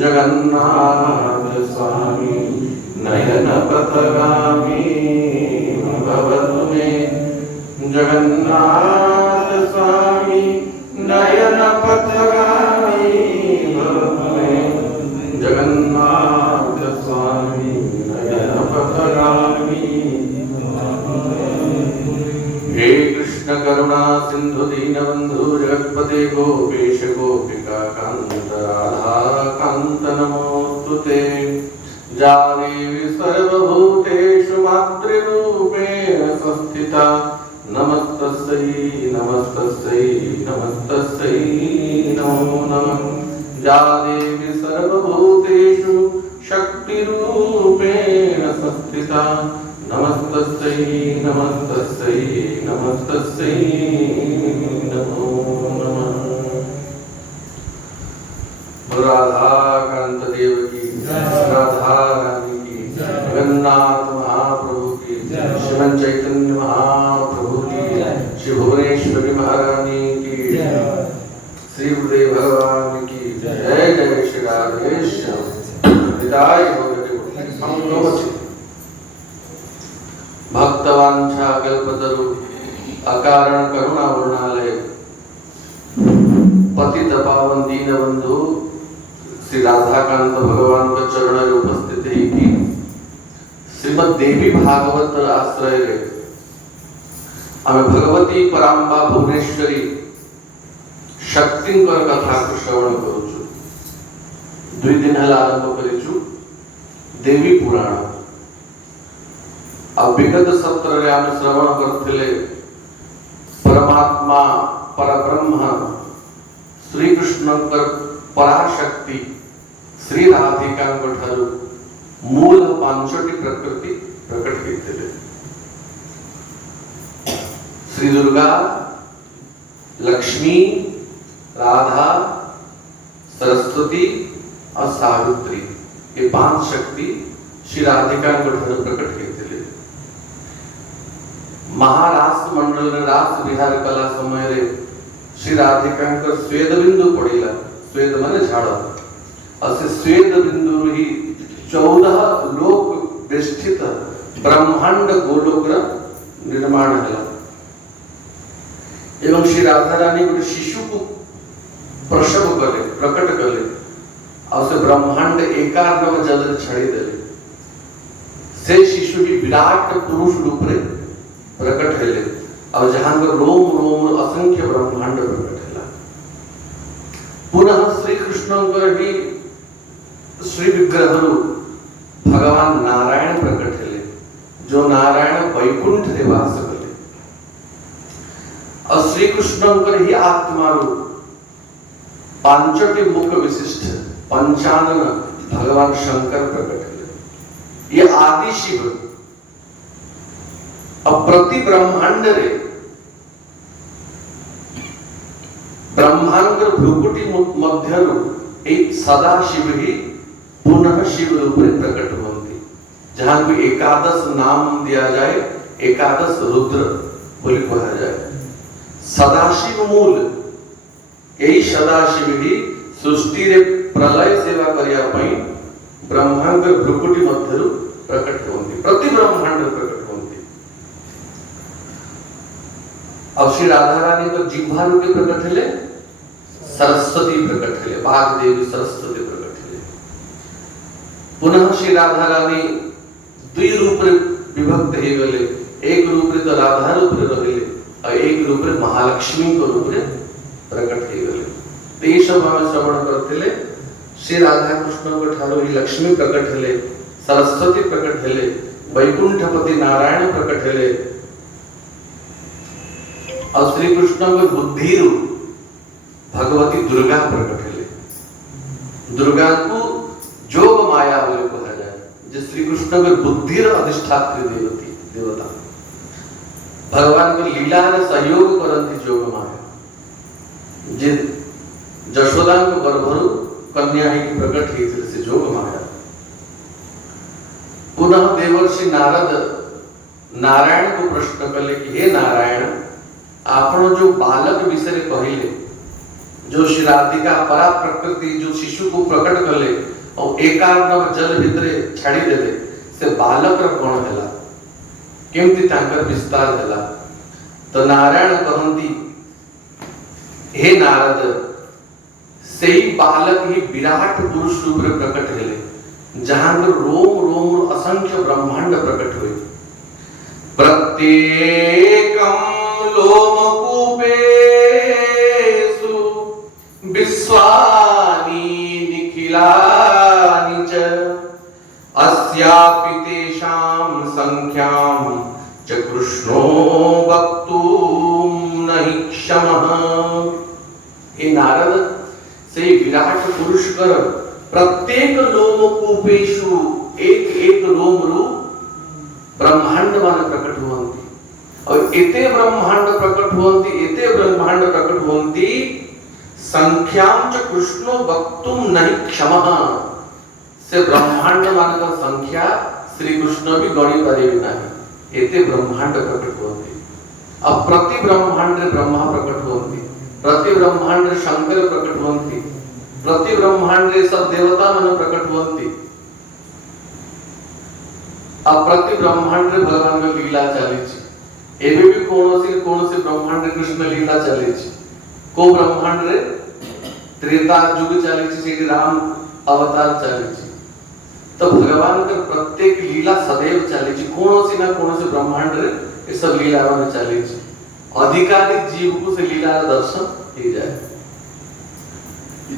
जगन्नाथ स्वामी नयन पथगामी भवतु मे। जगन्नाथ स्वामी नयन पथगामी भवतु मे। जगन्नाथ स्वामी नयन पथगामी। हे कृष्ण करुणा सिंधु दीनबंधु जगत्पते गोपेश गोपिका कांत राधा कांत नमोस्तुते। जादेवी सर्वभूतेषु मातृरूपेण संस्थिता नमस्तस्यै नमस्तस्यै नमस्तस्यै नमो नमः। जादेवी सर्वभूतेषु शक्तिरूपेण संस्थिता नमस्तस्यै नमस्तस्यै नमस्तस्यै नमो नमः। राधा कांत देव की, राधा रानी की, जगन्नाथ महाप्रभु की, श्रीमन चैतन्य महाप्रभु की, श्री भुवनेश्वरी महारानी की, श्री गुरुदेव भगवान की जय। जय श्री राधेश्याम। विदाई हो भक्तवांछा कल्पतरु अकारण करुणा वर्णालय पतित पावन दीनबंधु श्री राधाकांत भगवान का चरण रे उपस्थित है कि श्रीमद देवी भागवत आश्रय रे आमे भगवती परांबा भुवनेश्वरी शक्तिंकर कथा को श्रवण करूछु। 2 दिन हला आरंभ करिछु देवी पुराण। अब विगत सत्र रे आमे श्रवण करथिले परमात्मा परब्रह्म श्री कृष्णकर पराशक्ति श्री राधिका ठारू मूल 5टी प्रकृति प्रकट होते। श्री दुर्गा, लक्ष्मी, राधा, सरस्वती और सावित्री ये 5 शक्ति श्री राधिका ठारू प्रकट होते। महारास मंडल रे रास विहार कला समय रे श्री राधिका स्वेद बिंदु पड़िला। स्वेद माने झाड़ और से स्वेद बिंदु ही 14 लोक विष्ठित ब्रह्मांड गोलोक निर्माण है। एवं श्री राधा रानी गोटे शिशु को प्रसव कले प्रकट कले और से ब्रह्मांड एकार्णव जल छाड़ी देले। से शिशु भी विराट पुरुष रूप रे प्रकट हेले और जहां पर रोम रोम असंख्य ब्रह्मांड प्रकट हेला। पुनः श्री कृष्ण ही श्री विग्रह भगवान नारायण प्रकट हेले जो नारायण वैकुंठ रे वास कले और श्री कृष्ण ही आत्मा 5टी मुख विशिष्ट पंचानन भगवान शंकर प्रकट हेले। ये आदि शिव अब प्रति ब्रह्मांड रे ब्रह्मांड भ्रुकुटी मध्य एक सदा शिव ही पुनः शिव रूप में प्रकट होंगे। जहां भी 11 नाम दिया जाए 11 रुद्र बोली कहा जाए। सदाशिव मूल यही सदाशिव ही सृष्टि रे प्रलय सेवा करिया पई ब्रह्मांड भ्रुकुटी मध्य प्रकट होंगे। प्रति ब्रह्मांड प्रकट और श्री राधा रानी को जिह्वा रूपे प्रकट हेले सरस्वती प्रकट हेले। बाग देवी सरस्वती प्रकट हेले। पुनः श्री राधा रानी 2 रूप रे विभक्त हे गले। एक रूप रे तो राधा रूप रे रहिले और एक रूप रे महालक्ष्मी को रूप रे प्रकट हे गले। तो ये सब हम श्रवण करथिले। श्री राधा कृष्ण को ठारो ही लक्ष्मी प्रकट हेले, सरस्वती प्रकट हेले, वैकुंठपति नारायण प्रकट हेले और श्री कृष्ण के बुद्धि रूप भगवती दुर्गा प्रकट हेले। दुर्गा को जोग माया बोले कहा जाए। जो श्री कृष्ण के बुद्धि अधिष्ठात्री देवता भगवान को लीला रे सहयोग करती जोग माया। जे जशोदा को गर्भरु कन्या ही प्रकट ही से जोग माया। पुनः देवर्षि नारद नारायण को प्रश्न कले कि हे नारायण आपण जो बालक विषय कहले जो श्री राधिका परा प्रकृति जो शिशु को प्रकट कले और एकार्णव जल भितरे छाड़ी देले से बालक र कोण हैला केमती तांकर विस्तार हैला तो नारायण कहंती हे नारद सेई बालक ही विराट पुरुष रूप रे प्रकट हेले जहां रोम रोम असंख्य ब्रह्मांड प्रकट हुए प्रत्येकं लोमकूपेषु विश्वानि निखिलानि च अस्यापि तेषां संख्यां च कृष्णो वक्तुं नहि क्षमः। हे नारद से विराट पुरुष कर प्रत्येक लोमकूपेषु एक एक रोम रूप ब्रह्मांड मान प्रकट हुवन्ति और एते ब्रह्मांड प्रकट हुवन्ति एते ब्रह्मांड प्रकट हुवन्ति संख्यां च कृष्णो वक्तुं नहि क्षमः। से ब्रह्मांड मान का संख्या श्री कृष्ण भी गणी पारिबे नाही एते ब्रह्मांड प्रकट हुवन्ति। अब प्रति ब्रह्मांड रे ब्रह्मा प्रकट हुवन्ति प्रति ब्रह्मांड रे शंकर प्रकट हुवन्ति प्रति ब्रह्मांड रे सब देवता मन प्रकट हुवन्ति। अब प्रति ब्रह्मांड रे भगवान का लीला चली एबे भी कौन से ब्रह्मांड कृष्ण लीला चली को ब्रह्मांड रे त्रेता युग चली से राम अवतार चली तो भगवान का प्रत्येक लीला सदैव चली कौन से ब्रह्मांड रे ये सब लीला में चली अधिकाधिक जीव को से लीला दर्शन हो जाए।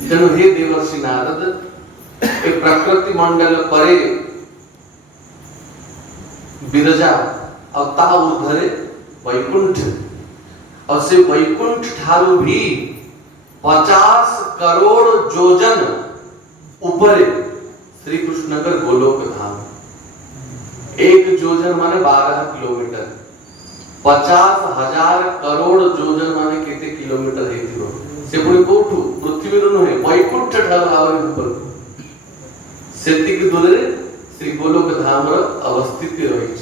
तेणु हे देवर्षि नारद एक प्रकृति मंडल परे विरजा और ता ऊर्धरे वैकुंठ और से वैकुंठ ठारू भी 50 करोड़ योजन ऊपर श्री कृष्ण का गोलोक धाम। एक योजन माने 12 किलोमीटर 50,000 करोड़ योजन माने केते किलोमीटर हेतिबो से पुणी कोठू पृथ्वी रो नहे वैकुंठ ठारू आवर ऊपर सेतिक दूरे श्री गोलोक धाम अवस्थित रही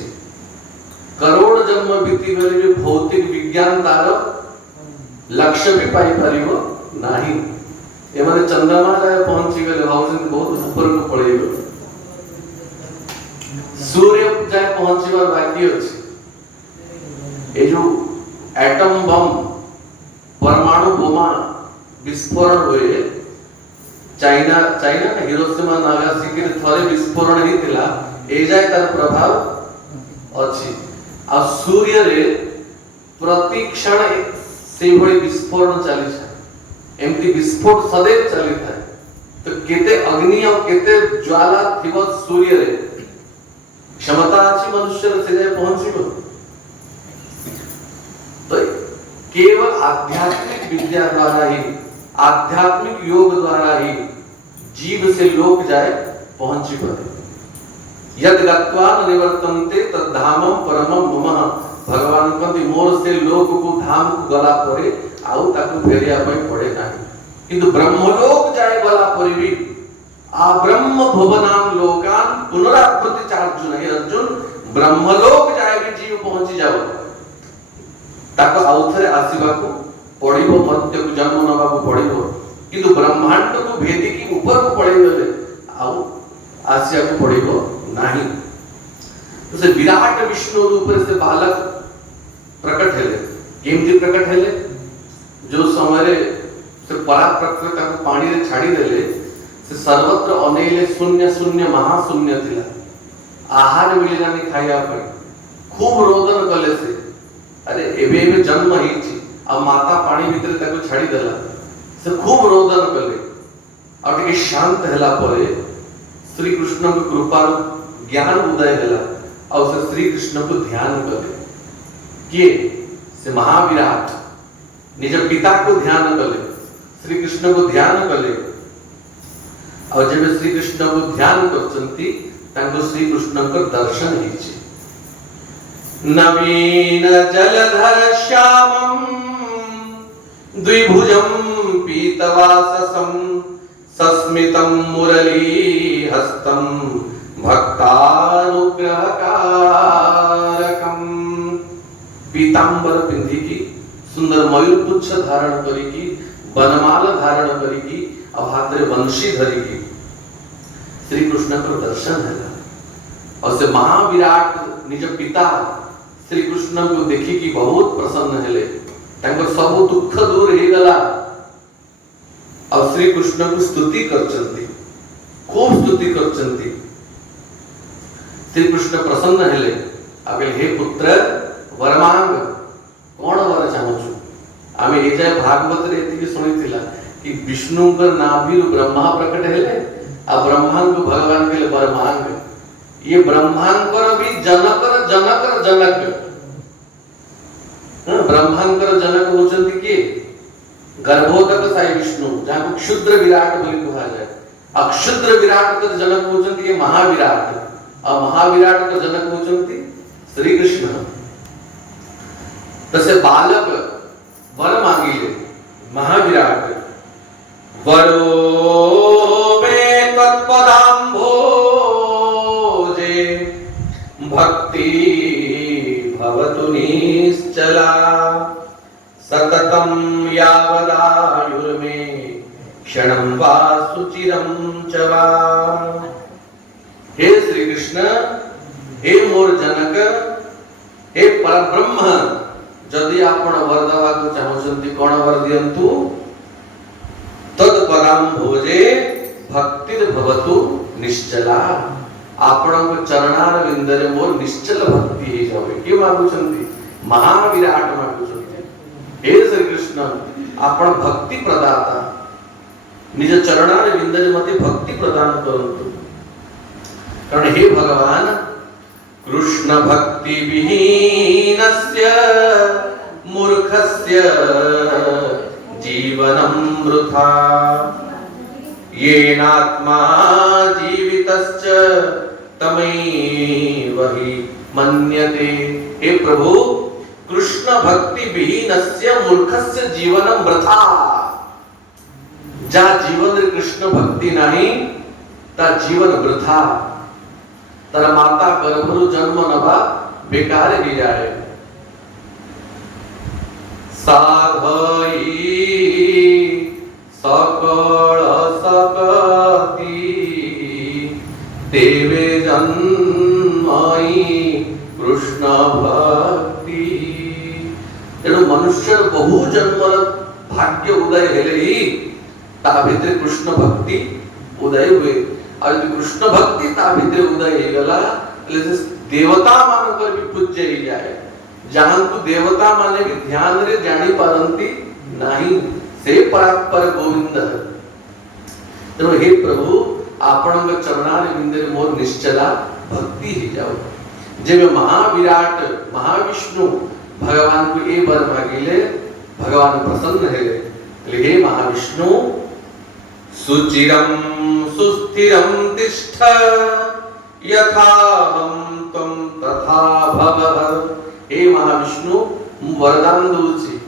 करोड़ जन्म बीती गले भी भौतिक विज्ञान तार लक्ष्य भी पाई परिबो नाही ए माने चंद्रमा जाय पहुंची गले भावसन बहुत ऊपर को पड़े गयो सूर्य जाय पहुंचीबार बाकी अछि ए जो एटम बम परमाणु बोमा विस्फोरण हुए चाइना ना हिरोशिमा नागासाकी रे थरे विस्फोरण हितिला ए जाय तार प्रभाव अछि आ सूर्य रे प्रति क्षण से भली विस्फोरण चली छै एमती विस्फोट सदैव चली था तो केते अग्नि और केते ज्वाला थिव सूर्य रे क्षमता अछि मनुष्य रे से जाय पहुंचिबो तो केवल आध्यात्मिक विद्या द्वारा ही आध्यात्मिक योग द्वारा ही जीव से लोक जाए पहुंची पड़े यद गत्वा निवर्तन्ते तद्धामं परमं मम। भगवान कहते मोर से लोक को धाम को गला परे आउ ताकू फेरिया पय पड़े नाही किंतु ब्रह्मलोक जाए गला परे भी आ ब्रह्म भुवनाम लोकान पुनरावृत्ति चार्जुन हे अर्जुन ब्रह्मलोक जाए भी जीव पहुंची जाओ ताको आउथरे आसीबा को पड़िबो मर्त्य को जन्म नबा को पड़िबो किंतु ब्रह्मांड को भेदी की ऊपर को पड़े आउ आसिया को पड़िबो नाही। तो से विराट विष्णु रूप से बालक प्रकट हेले केमती प्रकट हेले जो समय से परा प्रकृति को पानी रे छाड़ी देले से सर्वत्र अनेले शून्य शून्य महाशून्य थिला आहार मिलिलानी खाइया पर खूब रोदन कले से अरे एबे एबे जन्म ही छी अब माता पानी भीतर ताको छाड़ी देला से खूब रोदन कले और टिके शांत हैला परे श्री कृष्ण को कृपा ज्ञान उदय हैला और से श्री कृष्ण को ध्यान कले किए से महाविराट निज पिता को ध्यान कले श्री कृष्ण को ध्यान कले और जब श्री कृष्ण को ध्यान करचंती ताको श्री कृष्ण को दर्शन हिचे नवीन जलधर श्यामं द्विभुजं पीतवाससं सस्मितं मुरली हस्तं भक्तानुग्रहकारकं। पीतांबर पिंधी की सुंदर मयूर पुच्छ धारण करी की बनमाल धारण करिकी और हाथ में वंशी धरिकी श्री कृष्ण को दर्शन है और से महाविराट निज पिता श्री कृष्ण को देखी कि बहुत प्रसन्न हेले सब दुख दूर हो गला और श्री कृष्ण को स्तुति करचंती खूब स्तुति करचंती श्री कृष्ण प्रसन्न हेले आगे हे पुत्र वरमांग कौन वर चाहूछु आमे ए जाय भागवत रे एति सुनिथिला कि विष्णु कर नाभि ब्रह्मा प्रकट हेले आ ब्रह्मांग को भगवान के वर मांग ये ब्रह्मांकर भी जनकर जनकर जनक ब्रह्मांकर जनक होचंती के गर्भोदक साई विष्णु जहां को क्षुद्र विराट बोली कहा जाए अक्षुद्र विराट का जनक होचंती के महाविराट और महाविराट का जनक होचंती श्री कृष्ण तसे बालक वर मांगिले महाविराट वरो में तत्पदाम्भोजे भक्ति भवतु निश्चला सततं यावदायुर्मे क्षणं वा सुचिरं च वा हे श्री कृष्ण हे मोर जनक हे परब्रह्म जदि आपण वर दवा को चाहउछंती कोन वर दियंतु तत्पदाम भोजे भक्ति भवतु निश्चला आपण को चरणार विंदरे मोर निश्चल भक्ति हे जावे के मागुछंती महाविराट मागुछंती हे श्री कृष्ण आपण भक्ति प्रदाता निज चरणार विंदरे मते भक्ति प्रदान करंतु कारण हे भगवान कृष्ण भक्ति विहीनस्य मूर्खस्य जीवनं वृथा येनात्मा जीवितश्च तमैव हि मन्यते हे प्रभु कृष्ण भक्ति विहीनस्य मूर्खस्य जीवनं वृथा जा जीवन रे कृष्ण भक्ति नहीं ता जीवन वृथा तर माता गर्भरु जन्म नवा बेकार ही जाए साधई सकल सकती देवे जन्मई कृष्ण भक्ति तेणु मनुष्य बहु जन्म भाग्य उदय हेले ही ता भितर कृष्ण भक्ति उदय हुए और कृष्ण भक्ति ता भितर उदय हे गला देवता मानकर भी पूज्य ही जाए जहां को देवता माने भी ध्यान रे जानी पारंती नहीं से परात्पर गोविंद तेणु हे प्रभु आपण चरणार बिंदरे मोर निश्चला भक्ति ही जाओ जेबे महाविराट महाविष्णु भगवान को ए वर मागिले भगवान प्रसन्न हेले हे महाविष्णु सुचिरं सुस्थिरं तिष्ठ यथा हम तुम तथा भव हे महाविष्णु वरदान दूची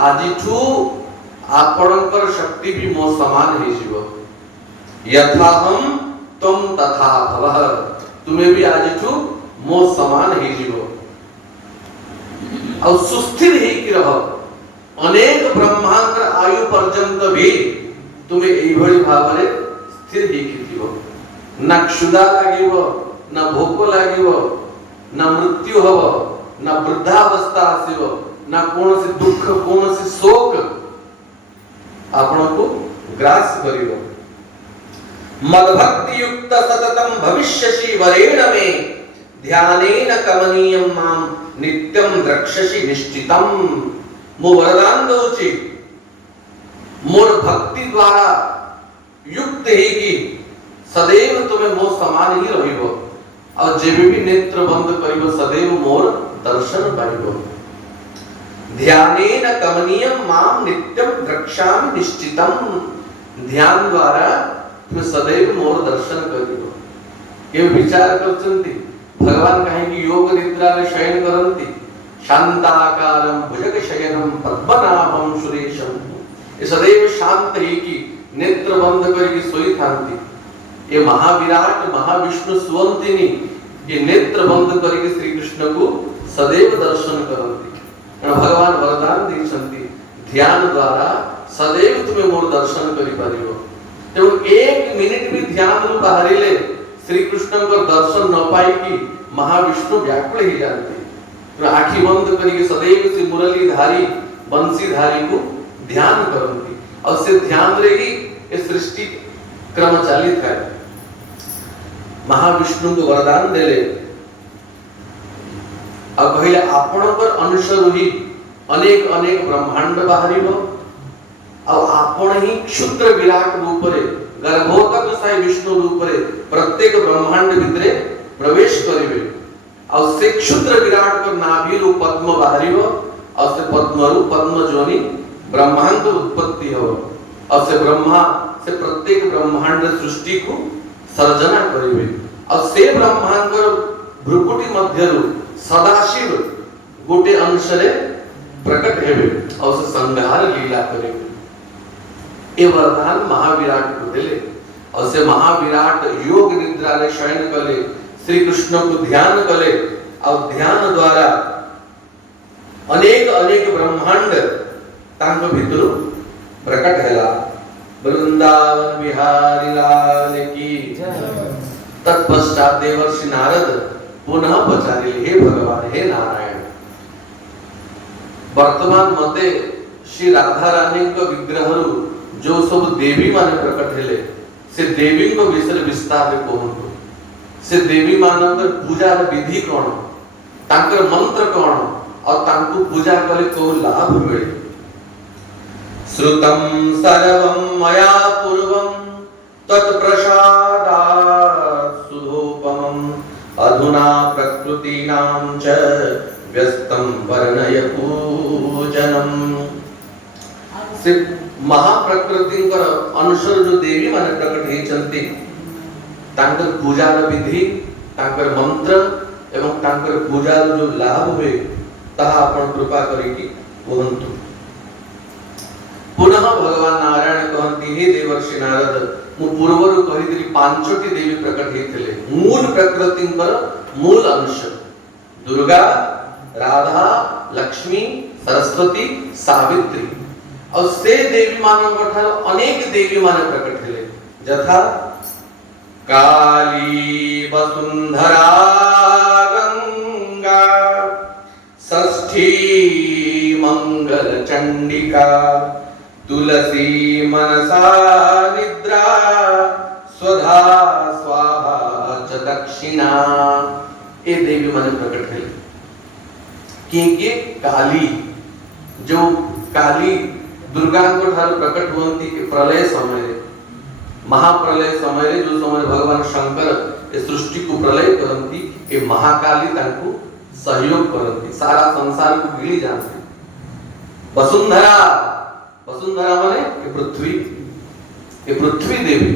आजिठू आपणकर शक्ति भी मो समान हे जीव यथा हम तुम तथा भव तुम्हें भी आजिठू मो समान हे जीव और सुस्थिर हे कि रह अनेक ब्रह्मांड आयु पर्यंत भी तुम्हें एई भली भावरे स्थिर हे कि थिबो ना क्षुधा लागिबो ना भोक लागिबो ना मृत्यु हबो ना वृद्धावस्था आसीबो ना कोनोसी दुख कोनोसी शोक आपनको ग्रास करिबो मद्भक्ति युक्त सततम भविष्यसि वरेण मे ध्यानेन कमनीयं मां नित्यं द्रक्ष्यसि निश्चितं मो वरदान दउची मोर भक्ति द्वारा युक्त है कि सदैव तुम्हें मो समान ही रहिबो और जेबे भी नेत्र बंद करिबो सदैव मोर दर्शन पाइबो ध्यानेन कमनीयं मां नित्यं द्रक्ष्यामि निश्चितं ध्यान द्वारा तुम्हें सदैव मोर दर्शन करिबो ये विचार करचंती भगवान कहे कि योग निद्रा रे शयन करंती शांताकारं भुजग शयनं पद्मनाभं सुरेशं ये सदैव शांत ही की नेत्र बंद करके सोई थांती ये महाविराट महाविष्णु सुवंतिनी ये नेत्र बंद करके श्री कृष्ण को सदैव दर्शन करती भगवान वरदान देछंती ध्यान द्वारा सदैव तुम्हें मोर दर्शन करि परिबो। तेणु 1 मिनिट भी ध्यान रु बाहरिले श्री कृष्ण को दर्शन न पाई कि महाविष्णु व्याकुल ही जानते। तो आखि बंद करके सदैव से मुरलीधारी बंशीधारी को ध्यान करती और से ध्यान रे ही ये सृष्टि क्रम चालित है। महाविष्णु को वरदान देले अब कहले आपणकर अनुसर ही अनेक अनेक ब्रह्मांड बाहरिबो और आपण ही क्षुद्र विराट रूप रे गर्भोतक साई विष्णु रूप रे प्रत्येक ब्रह्मांड भितरे प्रवेश करिवे और से क्षुद्र विराट को नाभि रूप पद्म बाहरिबो और से पद्म रूप पद्म जोनि ब्रह्मांड उत्पत्ति हो और से ब्रह्मा से प्रत्येक ब्रह्मांड सृष्टि को सर्जना करिवे और से ब्रह्मांड भ्रुकुटी मध्य सदाशिव गोटे अंश रे प्रकट हेबे और से संहार लीला करिवे। ए वरदान महाविराट को देले और से महाविराट योग निद्रा रे शयन कले श्री कृष्ण को ध्यान कले और ध्यान द्वारा अनेक अनेक ब्रह्मांड तांको भितरु प्रकट हैला। वृंदावन बिहारी लाल की जय। तत्पश्चात देवर्षि नारद पुनः पचारिले हे भगवान हे नारायण वर्तमान मते श्री राधा रानी को विग्रह जो सब देवी माने प्रकट हेले से देवी को विषय विस्तार में कहूँ से देवी मानकर पूजा विधि कौन तांकर मंत्र कौन और तांको पूजा कले को लाभ मिले। श्रुतम सर्वं मया पूर्वं तत्प्रसादात् सुधोपमं अधुना प्रकृतीनां च व्यस्तं वर्णय पूजनम। से महाप्रकृति अनुसार जो देवी माने प्रकट हेचंती तांकर पूजार विधि तांकर मंत्र एवं तांकर पूजार जो लाभ हुए ताहा आपण कृपा करिकी कहंतु। पुनः भगवान नारायण कहंती हे देवर्षि नारद मु पूर्वरु कहितली पांचटी देवी प्रकट हेतले मूल प्रकृतिंकर मूल अंश दुर्गा राधा लक्ष्मी सरस्वती सावित्री और से देवी मानव ठार अनेक देवी माने प्रकट हेले यथा काली वसुंधरा गंगा षष्ठी मंगल चंडिका तुलसी मनसा निद्रा स्वधा स्वाहा च दक्षिणा। ये देवी माने प्रकट है कि काली जो काली दुर्गा को ठार प्रकट हुअंती के प्रलय समय महाप्रलय समय जो समय भगवान शंकर इस सृष्टि को प्रलय करंती के महाकाली तांको सहयोग करंती सारा संसार को गिली जानती। वसुंधरा वसुंधरा माने ये पृथ्वी देवी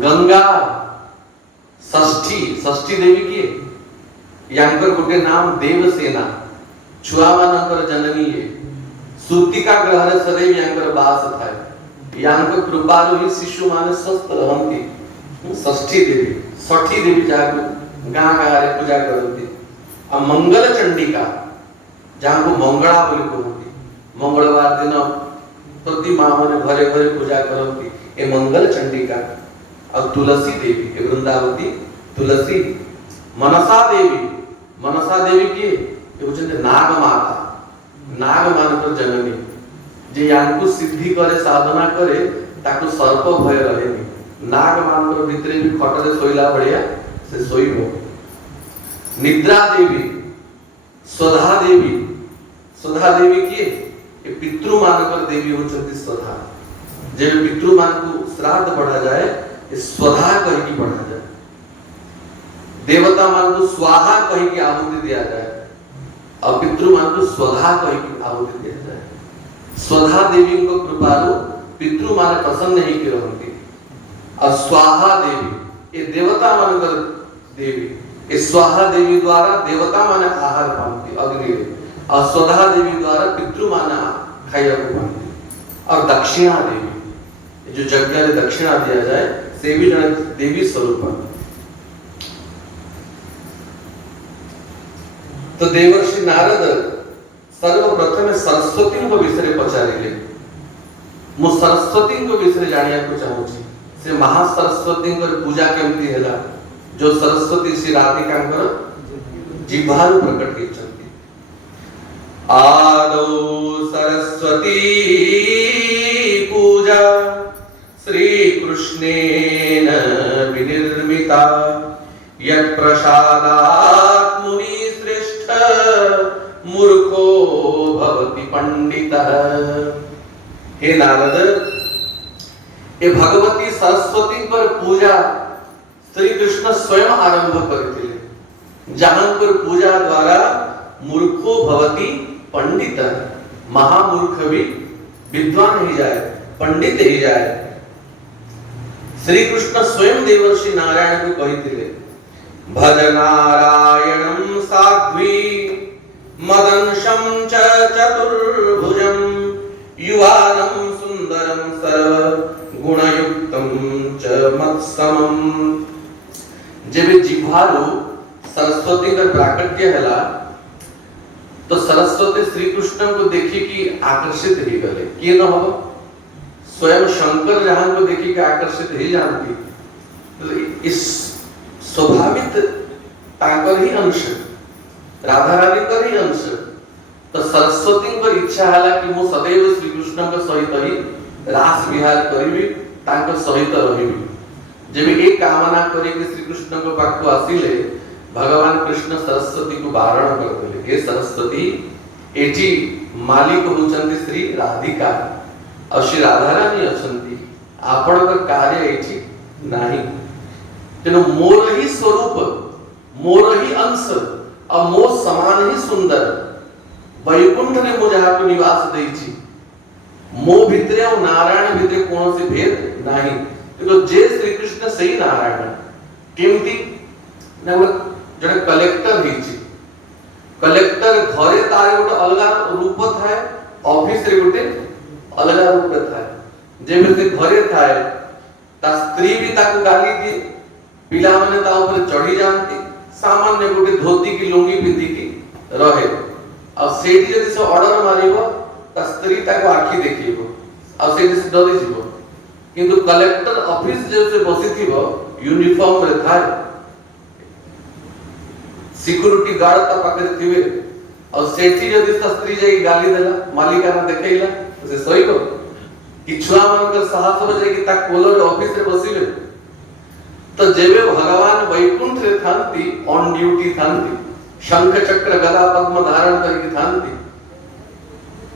गंगा षष्ठी षष्ठी देवी किए यांकर गोटे नाम देवसेना छुआ मानकर जननी है सूतिका ग्रह रे सदैव यांकर वास थाय यांकर कृपा ही शिशु माने स्वस्थ रहंती। षष्ठी देवी जागु गां गां रे पूजा करंती। आ मंगल चंडिका जहां को मंगला बोली कहंती मंगलवार दिन प्रति मां माने घरे घरे पूजा करंती ए मंगल चंडिका। और तुलसी देवी ए वृंदावती तुलसी मनसा देवी की होचंते नाग माता नाग मानकर जननी जे यांकु सिद्धि करे साधना करे ताकु सर्प भय रहेनी नाग मानकर भितरे भी खटरे सोइला भड़िया से सोइबो। निद्रा देवी स्वधा देवी की ये पितृ मानकर देवी होचंती स्वधा जे पितृ मान को श्राद्ध बढ़ा जाए ये स्वधा कहि की बढ़ा जाए देवता मान को स्वाहा कहि की आहुति दिया जाए और पितृ मान को स्वधा कहि की आहुति दिया जाए। स्वधा देवी को कृपालु पितृ माने प्रसन्न ही की रहंती। और स्वाहा देवी ये देवता मानकर देवी ये स्वाहा देवी द्वारा देवता माने आहार पाती अग्नि और स्वधा देवी द्वारा पितृ माने खाया को पाती। और दक्षिणा देवी जो यज्ञ रे दक्षिणा दिया जाए से भी जन देवी स्वरूप। तो देवर्षि नारद सर्वप्रथम सरस्वती को विषय पचारिले मु सरस्वती को विषय जानिया को चाहूची से महासरस्वती पूजा केमती हैला जो सरस्वती श्री राधिका जिह्वारु प्रकट होइछंती। आदौ सरस्वती पूजा श्री कृष्णेन विनिर्मिता यत् प्रसादात् मुनि श्रेष्ठ मूर्खो भवति पंडितः। हे नारद, ये भगवती सरस्वती पर पूजा श्री कृष्ण स्वयं आरंभ करथिले, जहां पर पूजा द्वारा मूर्खो भवति पंडित, महामूर्ख भी विद्वान ही जाए, पंडित ही जाए। श्री कृष्ण स्वयं देवर्षि नारायण को कहिथिले भज नारायणं साध्वी मदंशं च चतुर्भुजं युवानं सुंदरं सर्व गुणयुक्तं च मत्समम्। जेबे जिह्वारु सरस्वती का प्राकट्य हैला तो सरस्वती श्री कृष्ण को देखी कि आकर्षित ही गले किए न हो। स्वयं शंकर जहां को देखी कि आकर्षित ही जानती, तो इस स्वाभाविक ताकर ही अंश, राधा रानी का ही अंश। तो सरस्वती को इच्छा हैला कि मु सदैव श्री कृष्ण के सहित ही रास विहार करिवि, तांको सहित रहिवि। जेबे एक कामना करी कि श्री कृष्ण को पाख को आसिले भगवान कृष्ण सरस्वती को बारण करथिले, हे सरस्वती एठी मालिक होचंती श्री राधिका और श्री राधा रानी अछंती, आपण का कार्य एठी नाही। तेनो मोर ही स्वरूप, मोर ही अंश और मो समान ही सुंदर वैकुंठ ने मो जहां को निवास देइछि, मो भितरे और नारायण भितरे कौन से भेद नाही। तो जे श्री कृष्ण सही नारायण केमती ने जड़े कलेक्टर हिची, कलेक्टर घरे तारे गोटे अलग रूप थाए, ऑफिस रे गोटे अलग रूप थाए। जेबे से घरे थाए ता स्त्री भी ताको गाली दी, पिला माने ता ऊपर चढ़ी जानती, सामान्य गोटे धोती की लुंगी पिंदी की रहे और सेठी जदी से ऑर्डर मारिबो ता स्त्री ताको आखी देखिबो और सेठी से डरी जिवो। किंतु कलेक्टर ऑफिस जे से बसिथिबो यूनिफॉर्म रे थाए, सिक्योरिटी गार्ड ता पाखरे थिबे और सेठी जदी स्त्री जे गाली देला मालिका ना देखैला से सहिबो कि छुआ मानकर साहस हो जाए कि ता कोलर ऑफिस रे बसिबे। तो जेबे भगवान वैकुंठ रे थांती, ऑन ड्यूटी थांती, शंख चक्र गदा पद्म धारण करके थांती,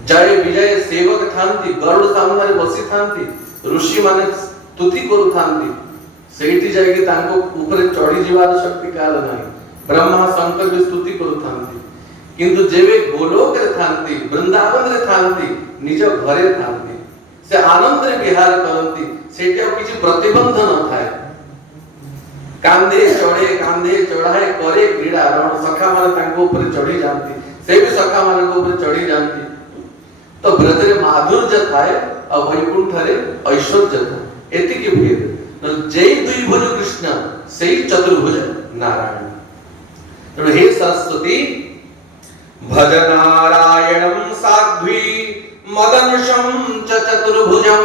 जय विजय सेवक थांती, गरुड़ सामने रे बसी थांती, ऋषि माने स्तुति करू थांती, सेठी जाय कि तांको ऊपर चढ़ी जीवार शक्ति काल नाही, ब्रह्मा शंकर भी स्तुति करू थांती। किंतु जेबे गोलोक रे थांती, वृंदावन रे थांती, निज घरे थांती, से आनंद रे विहार करंती, सेठी किछि प्रतिबंध न थाए। कांधे चढ़ाए करे क्रीड़ा रण, सखा माने तांको ऊपर चढ़ी जानती, से भी सखा माने को ऊपर चढ़ी जानती। तो ब्रज रे माधुर्य थाए और वैकुंठ रे ऐश्वर्य थाए, एति के भेद। तो जय द्विभुज कृष्ण सेई चतुर्भुज नारायण। तो हे सरस्वती भज नारायणं साध्वी मदंशं च चतुर्भुजं,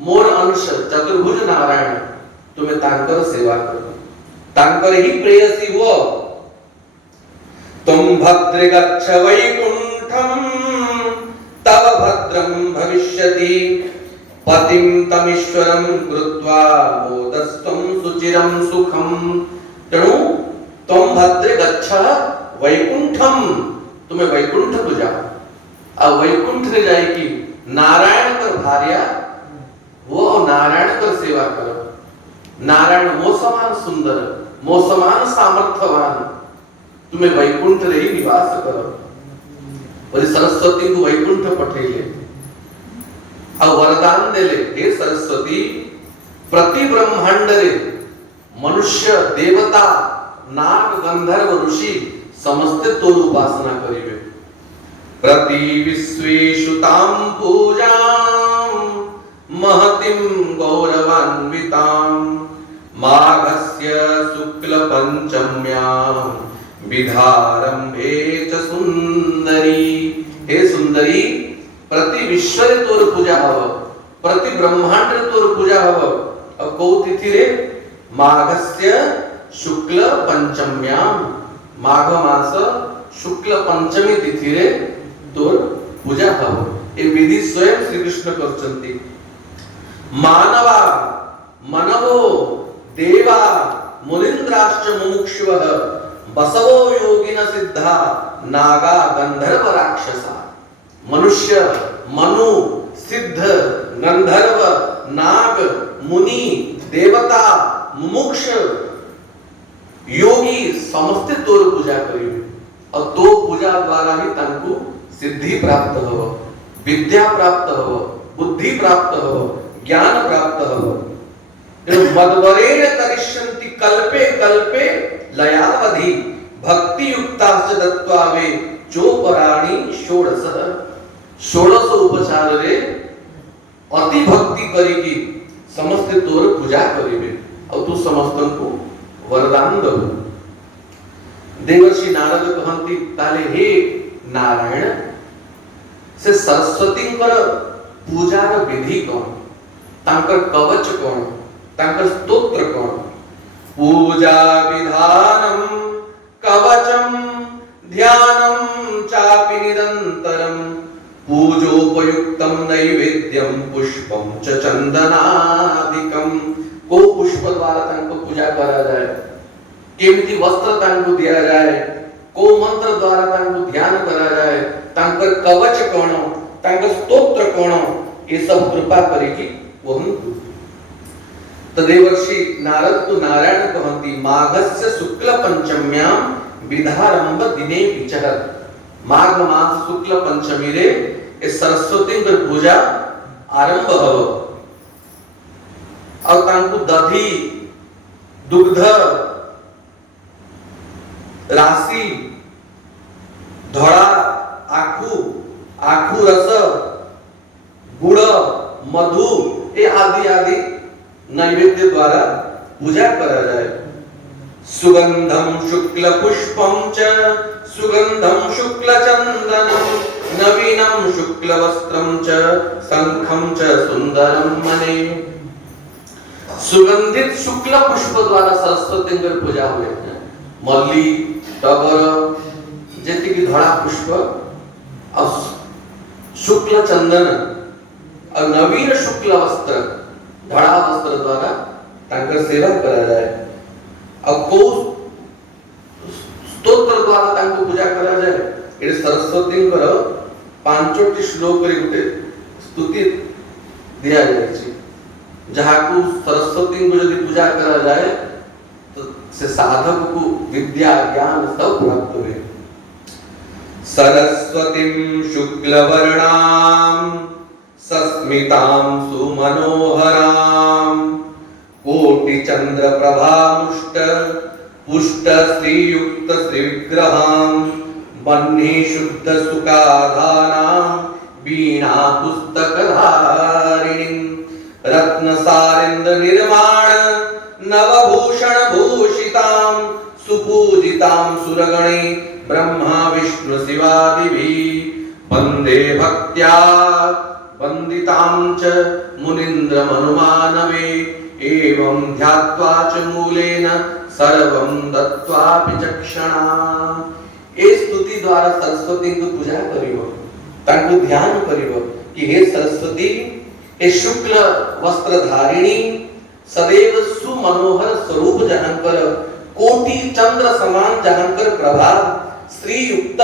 मोर अंश चतुर्भुज नारायण तुम्हें तांकर सेवा करो, तांकर ही प्रेयसी हो। तुम भद्र गच्छ वैकुंठम तव भद्रम भविष्यति, पतिं तमीश्वरं कृत्वा मोदस्त्वं सुचिरं सुखम। तेणु तुम भद्र गच्छ वैकुंठम, तुम्हें वैकुंठ को जाओ और वैकुंठ रे जाएगी नारायण कर भार्या वो नारायण कर सेवा करो। नारायण मो समान सुंदर, मो समान सामर्थ्यवान, तुम्हें वैकुंठ रे ही निवास करो। और सरस्वती को वैकुंठ पठेले और वरदान देले, हे सरस्वती प्रति ब्रह्मांड रे मनुष्य देवता नाग गंधर्व ऋषि समस्त तोर उपासना करिवे। प्रति विश्वेषु तां पूजां महतिं गौरवान्वितां, माघस्य शुक्ल पंचम्यां विधारंभे च सुंदरी। हे सुंदरी प्रति विश्व तोर पूजा हव, प्रति ब्रह्मांड तोर पूजा हब अब कौ तिथि रे माघस्य शुक्ल पंचम्याम माघ मास शुक्ल पंचमी तिथि रे तोर पूजा हब ए विधि स्वयं श्री कृष्ण करचंती मानवा मनवो देवा मुनिंद्राश्च मुमुक्षुवः बसवो योगिन सिद्धा नागा गंधर्व राक्षसा मनुष्य मनु सिद्ध गंधर्व नाग मुनि देवता मुमुक्ष योगी समस्त तोर पूजा करिवे और तो पूजा द्वारा ही तांकु सिद्धि प्राप्त हो विद्या प्राप्त हो बुद्धि प्राप्त हो ज्ञान प्राप्त हो मदवरेण करिष्यन्ति कल्पे कल्पे लयावधि भक्ति युक्ताश्च दत्त्वा वे चोपराणि षोडश उपचार रे अति भक्ति करिकी समस्त तोर पूजा करिवे और तू समस्त को वरदान दबु देवर्षि नारद कहंती ताले हे नारायण से सरस्वती पूजार विधि कौन तांकर कवच कौन तांकर स्तोत्र कौन पूजा विधानम कवचम ध्यानम चापि निरंतरम पूजोपयुक्तम नैवेद्यम पुष्पम च चंदनादिकम को पुष्प द्वारा तांको पूजा करा जाए केमिति वस्त्र तांको दिया जाए को मंत्र द्वारा तांको ध्यान करा जाए तांकर कवच कौन तांकर स्तोत्र कौन ये सब कृपा करेगी वहंतु तदेवर्षि नारद तो नारायण कहंती माघस्य शुक्ल पंचम्याम विधारंभ दिने विचरत माघ मास शुक्ल पंचमी रे ए सरस्वती की पूजा आरंभ हो और तांकु दधी दुग्ध राशि धड़ा आखू आखू रस गुड़ मधु ये आदि आदि नैवेद्य द्वारा पूजा करा जाए सुगंधम शुक्ल पुष्पम च सुगंधम शुक्ल चंदनम नवीनम शुक्ल वस्त्रम च शंखम च सुंदरम मने सुगंधित शुक्ल पुष्प द्वारा सरस्वती की पूजा हुए मल्ली टगर जैसे कि धड़ा पुष्प और शुक्ल चंदन और नवीन शुक्ल वस्त्र धड़ा वस्त्र द्वारा तांकर सेवा करा जाए और को स्तोत्र द्वारा तांको पूजा करा जाए ये सरस्वती को पांचोटी श्लोक रे गुटे स्तुति दिया जाय छी जहां को सरस्वती को यदि पूजा करा जाए तो से साधक को विद्या ज्ञान सब प्राप्त हुए सरस्वतीं शुक्लवर्णां सस्मितां सुमनोहरां कोटिचंद्र प्रभामुष्ट पुष्ट श्रीयुक्त श्रीविग्रहां वह्नि शुद्ध सुखाधानां वीणा पुस्तकधारिणीं रत्नसारिंद निर्माण नवभूषण भूषितां सुपूजितां सुरगणे ब्रह्मा विष्णु शिवादिभिः वन्दे भक्त्या वन्दितां च मुनीन्द्र मनुमानवे एवं ध्यात्वा च मूलेन सर्वं दत्त्वा विचक्षणा ए स्तुति द्वारा सरस्वती को पूजा करियो तांको ध्यान करियो कि हे सरस्वती ए शुक्ल वस्त्र धारिणी सदैव सुमनोहर स्वरूप जहांकर कोटि चंद्र समान जहांकर प्रभाव श्री युक्त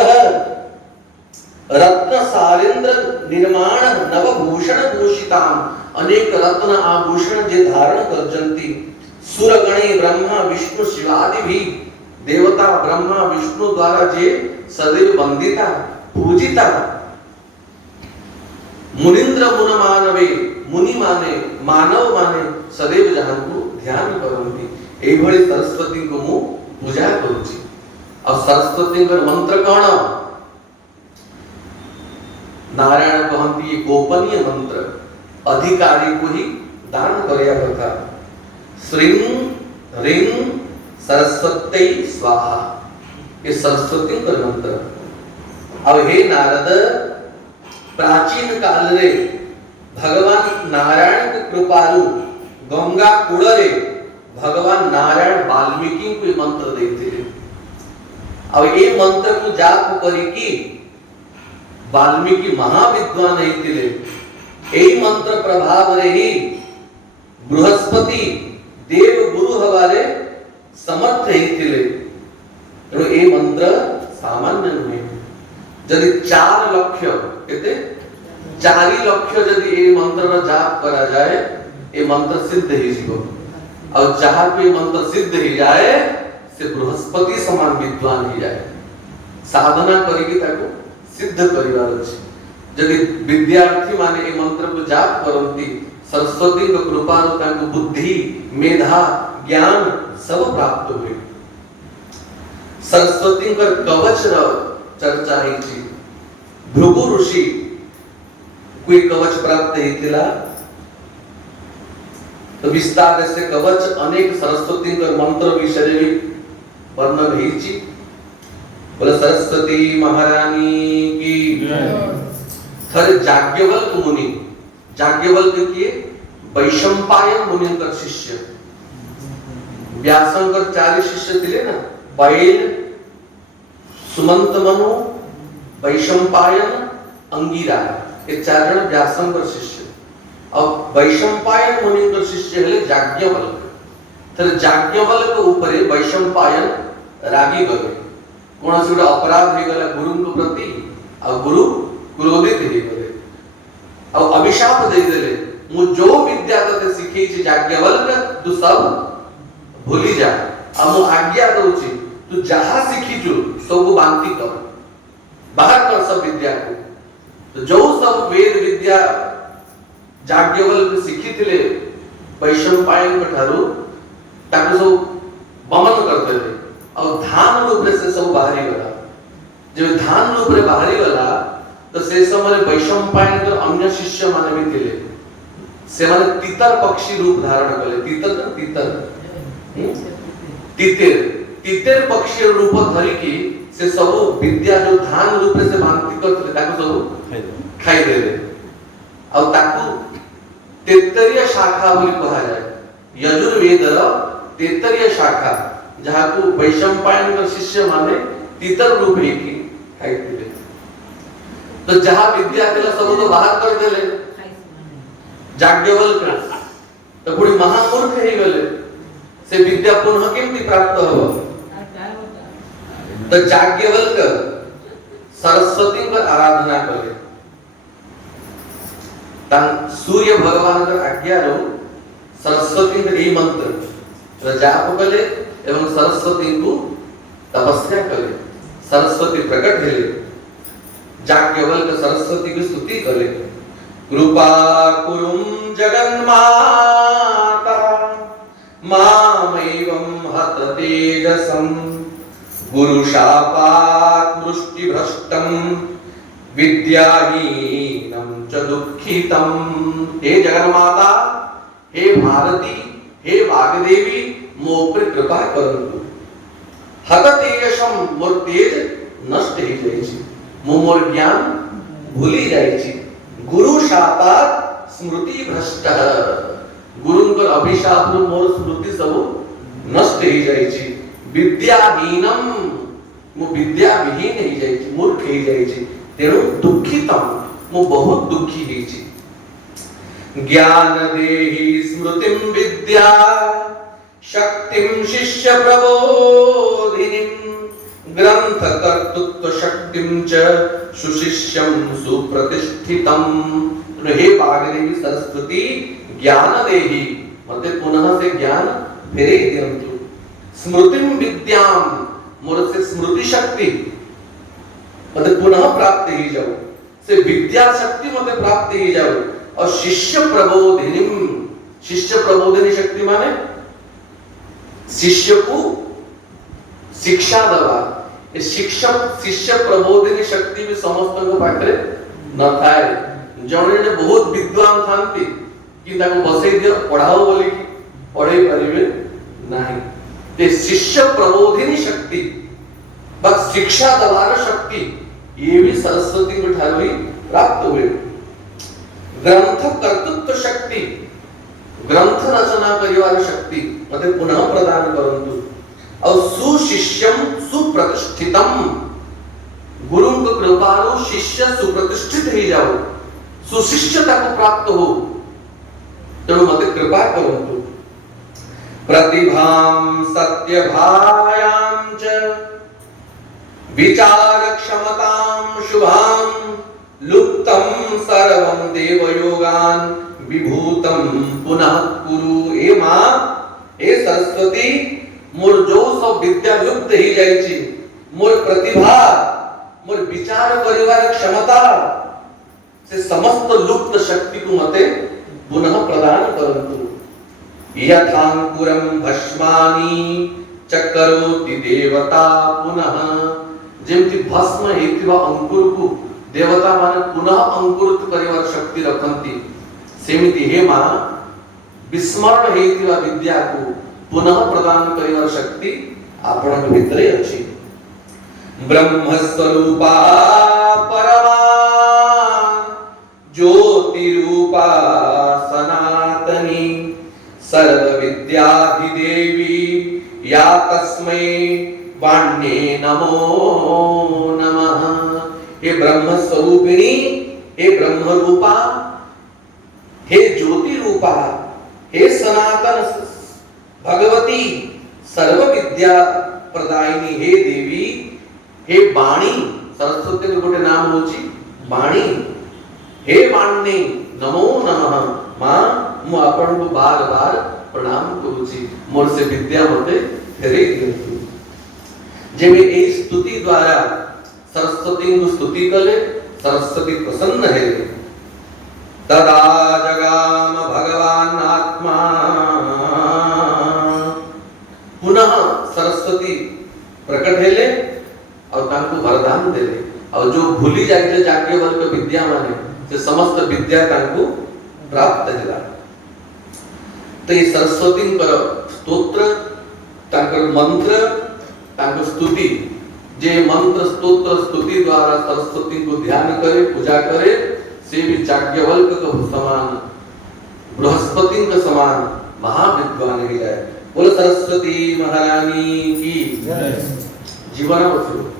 रत्न सारेंद्र निर्माण नवभूषण भूषितां अनेक रत्न आभूषण जे धारण करजंती सुरगणे ब्रह्मा विष्णु शिवादि भी देवता ब्रह्मा विष्णु द्वारा जे सदैव वंदिता पूजिता मुनीन्द्र मुन मानवे मुनि माने मानव माने सदैव जहां को ध्यान करंती एई भली सरस्वती को मु पूजा करूची और सरस्वती का मंत्र कौन नारायण कहती ये गोपनीय मंत्र अधिकारी को ही दान करया कथा श्रीं ह्रीं सरस्वती स्वाहा ये सरस्वती का मंत्र अब हे नारद प्राचीन काल रे भगवान नारायण को कृपालु गंगा कूड़े भगवान नारायण वाल्मीकि को मंत्र देते अब ये मंत्र को जाप करिकी वाल्मीकि महाविद्वान होइतिले एई मंत्र प्रभाव रे ही बृहस्पति देव गुरु हवारे समर्थ होइतिले तेणु ए मंत्र सामान्य नुहे जदि 4 लाख केते 4 लाख जदि ए मंत्र जाप करा जाए ए मंत्र सिद्ध ही जीवो और जहां पे मंत्र सिद्ध ही जाए से बृहस्पति समान विद्वान ही जाए साधना करिकी ताको सिद्ध करिवार अछि जदि विद्यार्थी माने ए मंत्र को जाप करंती सरस्वती को कृपा रो ताको बुद्धि मेधा ज्ञान सब प्राप्त हुए सरस्वती का कवच रो चर्चा ही छी भृगु ऋषि कोई कवच प्राप्त हेतिला तो विस्तार से कवच अनेक सरस्वती का मंत्र विषय में वर्णन हेछि बोले सरस्वती महारानी की थर याज्ञवल्क मुनि याज्ञवल्क के वैशंपायन मुनि का शिष्य व्यासंकर 4 शिष्य थे ना बैल सुमंत मनु वैशंपायन अंगिरा ये 4 जन व्यासंकर शिष्य और वैशंपायन मुनि का शिष्य है याज्ञवल्क तर याज्ञवल्क ऊपर वैशंपायन रागी गले कौन से अपराध हो गला गुरु को प्रति और गुरु क्रोधित हो गले और अभिशाप दे देले मु जो विद्या तते सिखै छी याज्ञवल्क तू सब भूली जा आ मु आज्ञा दउची तू जहां सिखी छु सब बांति कर बाहर कर सब विद्या को तो जो सब वेद विद्या याज्ञवल्क सिखी थिले वैशंपायन ठारू ताको सब बमन कर देले और धान रूप से सब बाहरी गला जब धान रूप रे बाहरी गला तो से समय वैशंपायन तो अन्य शिष्य माने भी थिले से माने तीतर पक्षी रूप धारण कले तीतर पक्षी रूप धरी की से सब विद्या जो धान रूप से भांति करते ताको सब खाई देले और ताको तेतरीय शाखा बोली कहा जाए यजुर्वेद तेतरीय शाखा जहां को वैशंपायन का शिष्य माने तीतर रूप ही की खाई देले तो जहां विद्या के सब तो बाहर कर देले याज्ञवल्क तो पूरी महामूर्ख ही गले से विद्या पुनः केमती प्राप्त हो तो याज्ञवल्क सरस्वती का आराधना कले तान सूर्य भगवान का आज्ञा रो सरस्वती का यही मंत्र जाप कले एवं सरस्वती को तपस्या कले सरस्वती प्रकट हेले याज्ञवल्क सरस्वती की स्तुति कले कृपा कुरुम जगन्माता मामेवं हत तेजसं गुरुशापात् मुष्टिभ्रष्टं विद्याहीनं च दुःखितं हे जगन्माता हे भारती हे वाग्देवी मो पर कृपा करंतु हत तेजसं मोर तेज नष्ट ही जाय छी मोर ज्ञान भूली जाय छी गुरु शापात् स्मृति भ्रष्ट गुरुंकर अभिशाप मोर स्मृति सब नष्ट ही जाय छी विद्याहीनम मो विद्या विहीन ही जाय छी मूर्ख ही जाय छी तेणु दुखितम मो बहुत दुखी ही छी ज्ञान देहि स्मृतिं विद्या शक्तिं शिष्य प्रबोधिनीं ग्रंथ कर्तृत्व शक्तिं च सुशिष्यं सुप्रतिष्ठितं हे वाग्देवी सरस्वती ज्ञान देहि मते पुनः से ज्ञान फेरे दियंतु स्मृतिं विद्यां मोर से स्मृति शक्ति मते पुनः प्राप्त ही जाओ से विद्या शक्ति मते प्राप्त ही जाओ और शिष्य प्रबोधिनी शक्ति माने शिष्य को शिक्षा दवा शिक्षक शिष्य प्रबोधिनी शक्ति भी समस्त को पाखरे न थाए जणे ने बहुत विद्वान थांती कि ताको बसई दियो पढ़ाओ बोली कि पढ़ाई परिबे नाही ते शिष्य प्रबोधिनी शक्ति बस शिक्षा दवार शक्ति ये भी सरस्वती को ठार हुई प्राप्त हुए ग्रंथ कर्तृत्व शक्ति ग्रंथ रचना करिवार शक्ति मते पुनः प्रदान करंतु और सुशिष्यम सुप्रतिष्ठितम गुरु को कृपारु शिष्य सुप्रतिष्ठित ही जाओ सुशिष्यता को प्राप्त हो तेणु मते कृपा करंतु प्रतिभां सत्यभायां च विचार क्षमतां शुभां लुप्तं सर्वं देवयोगान् विभूतं पुनः कुरु ए मां ए सरस्वती मोर जो सब विद्या लुप्त ही जाय छी मोर प्रतिभा मोर विचार करिवार क्षमता से समस्त लुप्त शक्ति को मते पुनः प्रदान करंतु यथांकुरं भस्मानि चक्करोति देवता पुनः जेमति भस्म हेतिवा अंकुर को देवता माने पुनः अंकुरित करिवार शक्ति रखंती सेमिति हे मां विस्मरण हेतिवा विद्या को पुनः प्रदान करिवार शक्ति आपण भितरे अछि ब्रह्म स्वरूपा परमा ज्योति रूपा सनातनी सर्व विद्याधिदेवी या तस्मै वाण्ये नमो नमः हे ब्रह्म स्वरूपिणी हे ब्रह्म रूपा हे ज्योति रूपा हे सनातन भगवती सर्व विद्या प्रदायिनी हे देवी हे वाणी सरस्वती के गोटे नाम होची वाणी हे वाणी नमो नमः मां मु आपण को बार बार प्रणाम करूची मोर से विद्या मते फेरे दियंतु जेमे ए स्तुति द्वारा सरस्वती को स्तुति कले सरस्वती प्रसन्न है तदा जगाम भगवान आत्मा पुनः सरस्वती प्रकट हेले और तांको वरदान देले और जो भूली जाइले जाज्ञवल्क्य विद्या माने से समस्त विद्या तांको प्राप्त होला तो ये सरस्वती कर स्तोत्र तांकर मंत्र तांको स्तुति जे मंत्र स्तोत्र स्तुति द्वारा सरस्वती को ध्यान करे पूजा करे से भी याज्ञवल्क्य को समान बृहस्पति के समान महाविद्वान हो जाए बोलो सरस्वती महारानी की जय जीवन बचो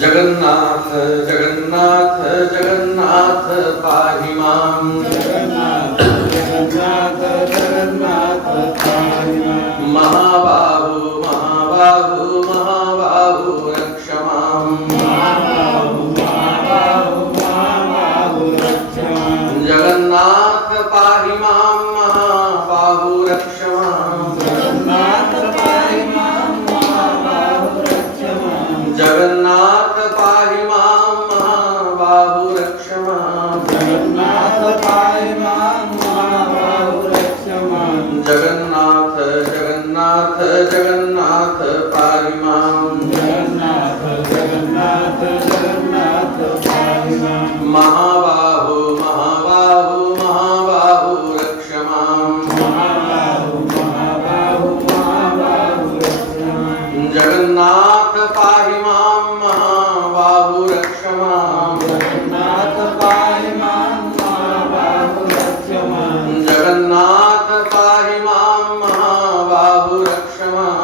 जगन्नाथ जगन्नाथ जगन्नाथ पाहि मां जगन्नाथ जगन्नाथ जगन्नाथ पाहि मां महाबाहु महाबाहु महाबाहु रक्ष मां महाबाहु महाबाहु महाबाहु रक्ष मां जगन्नाथ पाहि मां महाबाहु रक्ष मां जगन्नाथ पाहि मां महाबाहु रक्ष मां जगन्नाथ पाहि मां महाबाहु रक्ष मां जगन्नाथ पाहि मां महाबाहु रक्ष मां जगन्नाथ जगन्नाथ जगन्नाथ पाहि मां जगन्नाथ जगन्नाथ जगन्नाथ पाहि मां महाबाहु महाबाहु महाबाहु रक्ष मां महाबाहु महाबाहु महाबाहु रक्ष मां जगन्नाथ पाहि मां महाबाहु रक्ष मां जगन्नाथ पाहि मां महाबाहु रक्ष मां जगन्नाथ पाहि मां महाबाहु रक्ष मां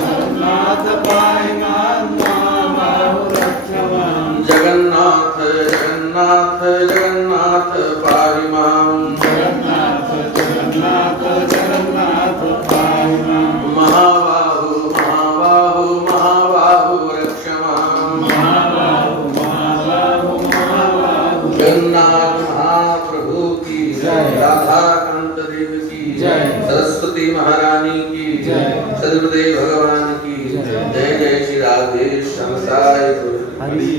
जगन्नाथ पाहि मां महाबाहु रक्ष मां जगन्नाथ जगन्नाथ जगन्नाथ पाहि मां जगन्नाथ जगन्नाथ जगन्नाथ पाहि मां महाबाहु महाबाहु महाबाहु रक्ष मां महाबाहु महाबाहु महाबाहु जगन्नाथ महाप्रभु की जय राधा कांत देव की जय सरस्वती महारानी की जय सदगुरुदेव भगवान की जय जय श्री राधे श्याम साई हरि